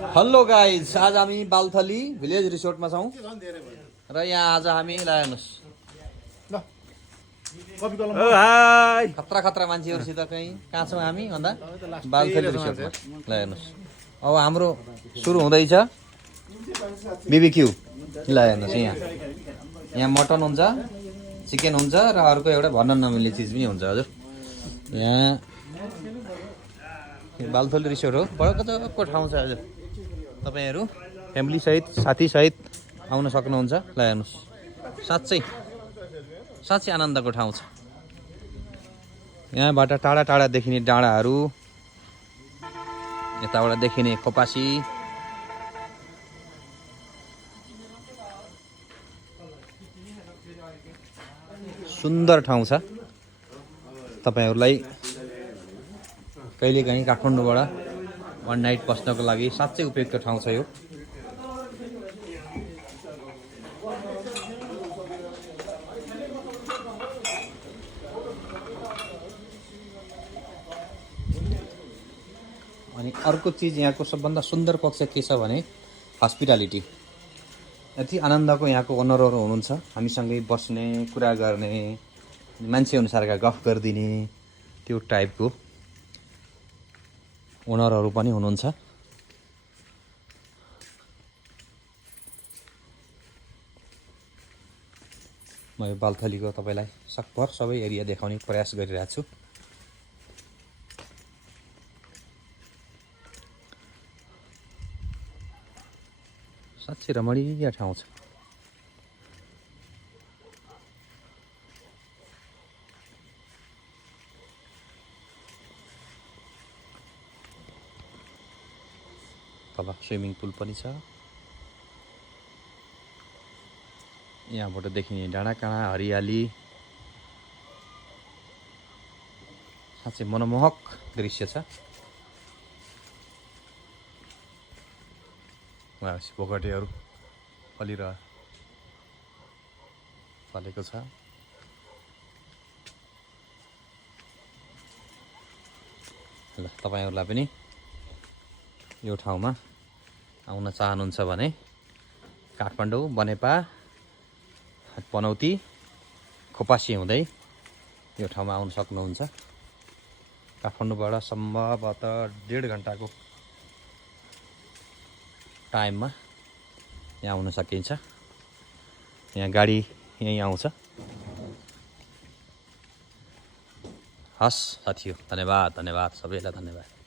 Hello guys, आज हामी बालथली village रिसोर्टमा छौँ र यहाँ आज हामी हेर्नुहोस् खतरा खतरा मान्छेहरूसित कहीँ कहाँ छौँ हामी भन्दा बालथली रिसोर्टमा ल हेर्नुहोस्। अब हाम्रो सुरु हुँदैछ बिबिक्यू। ल हेर्नुहोस् यहाँ मटन हुन्छ, चिकन हुन्छ र अर्को एउटा भन्न नमिल्ने चिज पनि हुन्छ। हजुर यहाँ बालथली रिसोर्ट हो, बडो गजबको ठाउँ छ। हजुर तपाईहरू फ्यामिलीसहित साथीसहित आउन सक्नुहुन्छ। ल हेर्नुहोस्, साँच्चै आनन्दको ठाउँ छ। यहाँबाट टाढा टाढा देखिने डाँडाहरू, यताबाट देखिने खोपासी, सुन्दर ठाउँ छ। तपाईहरूलाई कहिलेकाहीँ काठमाडौँबाट वान नाइट बस्नको लागि साँच्चै उपयुक्त ठाउँ छ यो। अनि अर्को चिज यहाँको सबभन्दा सुन्दर पक्ष के छ भने हस्पिटालिटी। यति आनन्दको यहाँको ओनरहरू हुनुहुन्छ, हामीसँगै बस्ने, कुरा गर्ने, मान्छे अनुसारका गफ गरिदिने त्यो टाइपको ओनरहरू पनि हुनुहुन्छ। म यो बालथलीको तपाईँलाई सकभर सबै एरिया देखाउने प्रयास गरिरहेको छु। साँच्चै रमणीय ठाउँ छ। तल स्विमिङ पुल पनि छ। यहाँबाट देखिने डाँडाकाँडा, हरियाली, साँच्चै मनमोहक दृश्य छ। भोगटेहरू फलेको छ। ल तपाईहरूलाई पनि यो ठाउँमा आउन चाहनुहुन्छ भने काठमाडौँ, बनेपा, पनौती, खोपासी हुँदै यो ठाउँमा आउन सक्नुहुन्छ। काठमाडौँबाट सम्भवतः 1.5 घन्टाको टाइममा यहाँ आउन सकिन्छ। यहाँ गाडी यहीँ आउँछ। हस् साथीहरू, धन्यवाद सबैलाई धन्यवाद।